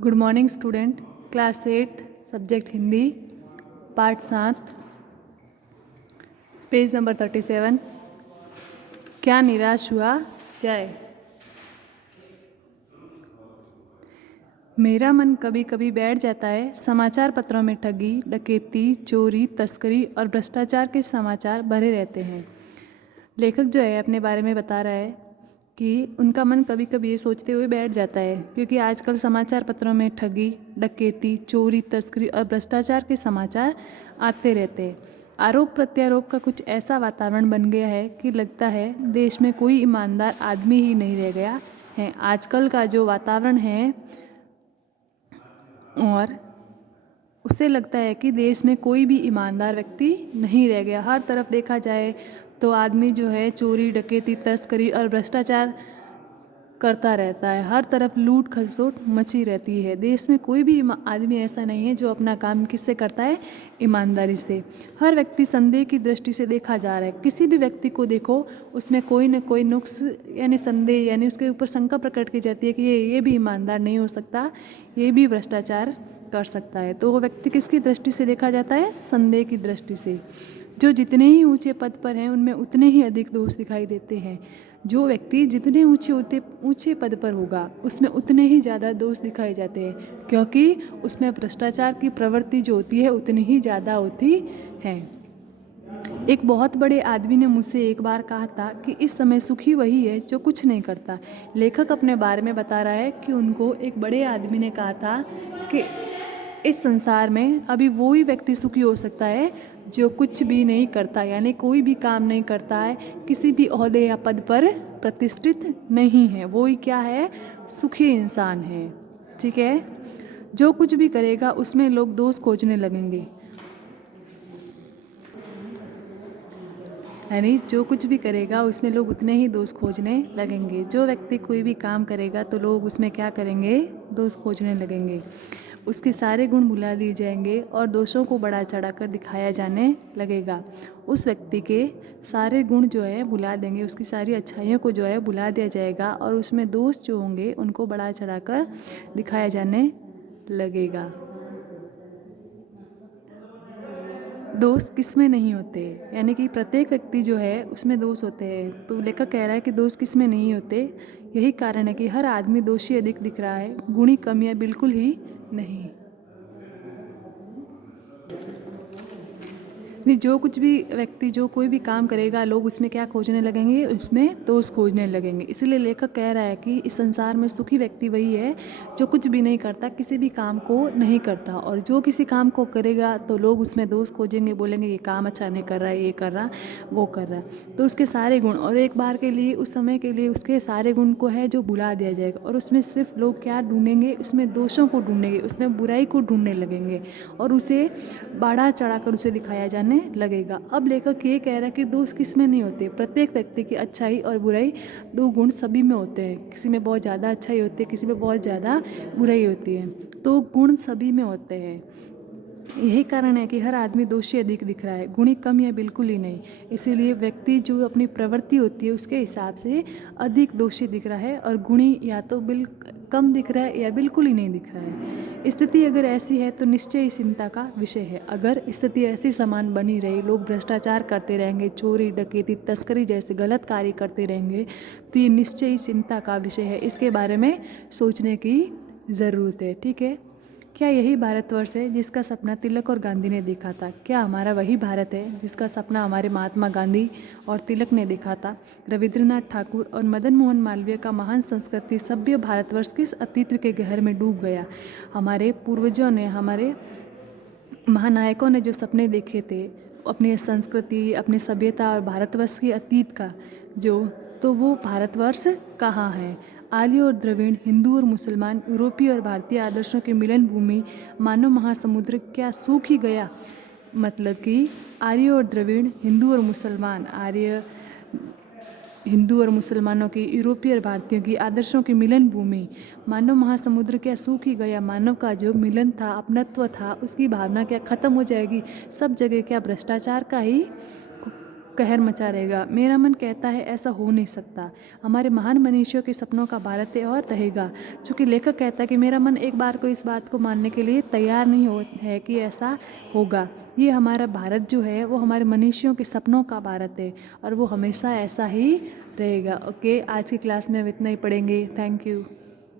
Good morning student. Class 8 subject Hindi part 7 page number 37। क्या निराश हुआ जाए। मेरा मन कभी कभी बैठ जाता है समाचार पत्रों में ठगी, डकैती, चोरी, तस्करी और भ्रष्टाचार के समाचार भरे रहते हैं। लेखक जो है अपने बारे में बता रहा है कि उनका मन कभी कभी ये सोचते हुए बैठ जाता है क्योंकि आजकल समाचार पत्रों में ठगी, डकैती, चोरी, तस्करी और भ्रष्टाचार के समाचार आते रहते हैं। आरोप प्रत्यारोप का कुछ ऐसा वातावरण बन गया है कि लगता है देश में कोई ईमानदार आदमी ही नहीं रह गया है। आजकल का जो वातावरण है और उससे लगता है कि देश में कोई भी ईमानदार व्यक्ति नहीं रह गया। हर तरफ देखा जाए तो आदमी जो है चोरी, डकैती, तस्करी और भ्रष्टाचार करता रहता है। हर तरफ लूट खसोट मची रहती है। देश में कोई भी आदमी ऐसा नहीं है जो अपना काम किससे करता है, ईमानदारी से। हर व्यक्ति संदेह की दृष्टि से देखा जा रहा है। किसी भी व्यक्ति को देखो उसमें कोई न कोई नुक्स यानी संदेह यानी उसके ऊपर शंका प्रकट की जाती है कि ये भी ईमानदार नहीं हो सकता, ये भी भ्रष्टाचार कर सकता है। तो वो व्यक्ति किसकी दृष्टि से देखा जाता है, संदेह की दृष्टि से। जो जितने ही ऊंचे पद पर हैं उनमें उतने ही अधिक दोष दिखाई देते हैं। जो व्यक्ति जितने ऊंचे पद पर होगा उसमें उतने ही ज़्यादा दोष दिखाए जाते हैं क्योंकि उसमें भ्रष्टाचार की प्रवृत्ति जो होती है उतनी ही ज़्यादा होती है। एक बहुत बड़े आदमी ने मुझसे एक बार कहा था कि इस समय सुखी वही है जो कुछ नहीं करता। लेखक अपने बारे में बता रहा है कि उनको एक बड़े आदमी ने कहा था कि इस संसार में अभी वो ही व्यक्ति सुखी हो सकता है जो कुछ भी नहीं करता, यानी कोई भी काम नहीं करता है, किसी भी ओहदे या पद पर प्रतिष्ठित नहीं है। वो ही क्या है, सुखी इंसान है। ठीक है। जो कुछ भी करेगा उसमें लोग दोष खोजने लगेंगे, यानी जो कुछ भी करेगा उसमें लोग उतने ही दोष खोजने लगेंगे। जो व्यक्ति कोई भी काम करेगा तो लोग उसमें क्या करेंगे, दोष खोजने लगेंगे। उसके सारे गुण भुला दिए जाएंगे और दोषों को बढ़ा चढ़ाकर दिखाया जाने लगेगा। उस व्यक्ति के सारे गुण जो है भुला देंगे, उसकी सारी अच्छाइयों को जो है भुला दिया जाएगा और उसमें दोष जो होंगे उनको बढ़ा चढ़ाकर दिखाया जाने लगेगा। दोष किस में नहीं होते, यानी कि प्रत्येक व्यक्ति जो है उसमें दोष होते हैं। तो लेखक कह रहा है कि दोष किस में नहीं होते। यही कारण है कि हर आदमी दोषी अधिक दिख रहा है, गुणी कमियां बिल्कुल ही नहीं। नहीं, जो कुछ भी व्यक्ति जो कोई भी काम करेगा लोग उसमें क्या खोजने लगेंगे, उसमें दोष खोजने लगेंगे। इसीलिए लेखक कह रहा है कि इस संसार में सुखी व्यक्ति वही है जो कुछ भी नहीं करता, किसी भी काम को नहीं करता। और जो किसी काम को करेगा तो लोग उसमें दोष खोजेंगे, बोलेंगे ये काम अच्छा नहीं कर रहा है, ये कर रहा, वो कर रहा है। तो उसके सारे गुण और एक बार के लिए उस समय के लिए उसके सारे गुण को है जो भुला दिया जाएगा और उसमें सिर्फ लोग क्या ढूंढेंगे, उसमें दोषों को ढूंढेंगे, उसमें बुराई को ढूंढने लगेंगे और उसे बढ़ा चढ़ाकर उसे दिखाया जाने लगेगा। अब लेखक ये कह रहा है कि दोष किस में नहीं होते। प्रत्येक व्यक्ति की अच्छाई और बुराई दो गुण सभी में होते हैं। किसी में बहुत ज़्यादा अच्छाई होती है, किसी में बहुत ज़्यादा बुराई होती है। तो गुण सभी में होते हैं। यही कारण है कि हर आदमी दोषी अधिक दिख रहा है, गुणी कम या बिल्कुल ही नहीं। इसीलिए व्यक्ति जो अपनी प्रवृत्ति होती है उसके हिसाब से अधिक दोषी दिख रहा है और गुणी या तो कम दिख रहा है या बिल्कुल ही नहीं दिख रहा है। स्थिति अगर ऐसी है तो निश्चय ही चिंता का विषय है। अगर स्थिति ऐसी समान बनी रही, लोग भ्रष्टाचार करते रहेंगे, चोरी, डकैती, तस्करी जैसे गलत कार्य करते रहेंगे, तो ये निश्चय ही चिंता का विषय है। इसके बारे में सोचने की ज़रूरत है। ठीक है। क्या यही भारतवर्ष है जिसका सपना तिलक और गांधी ने देखा था? क्या हमारा वही भारत है जिसका सपना हमारे महात्मा गांधी और तिलक ने देखा था? रविंद्रनाथ ठाकुर और मदन मोहन मालवीय का महान संस्कृति सभ्य भारतवर्ष किस अस्तित्व के गहर में डूब गया? हमारे पूर्वजों ने, हमारे महानायकों ने जो सपने देखे थे अपनी संस्कृति, अपनी सभ्यता और भारतवर्ष की अतीत का जो, तो वो भारतवर्ष कहाँ है? आर्य और द्रविड़, हिंदू और मुसलमान, यूरोपीय और भारतीय आदर्शों की मिलन भूमि मानव महासमुद्र क्या सूख ही गया? मतलब कि आर्य और द्रविड़, हिंदू और मुसलमान, आर्य हिंदू और मुसलमानों की, यूरोपीय और भारतीयों की आदर्शों की मिलन भूमि मानव महासमुद्र क्या सूख ही गया? मानव का जो मिलन था, अपनत्व था, उसकी भावना क्या खत्म हो जाएगी? सब जगह क्या भ्रष्टाचार का ही कहर मचा रहेगा। मेरा मन कहता है ऐसा हो नहीं सकता। हमारे महान मनीषियों के सपनों का भारत है और रहेगा। चूँकि लेखक कहता है कि मेरा मन एक बार को इस बात को मानने के लिए तैयार नहीं हो है कि ऐसा होगा। ये हमारा भारत जो है वो हमारे मनीषियों के सपनों का भारत है और वो हमेशा ऐसा ही रहेगा। ओके, आज की क्लास में हम इतना ही पढ़ेंगे। Thank you.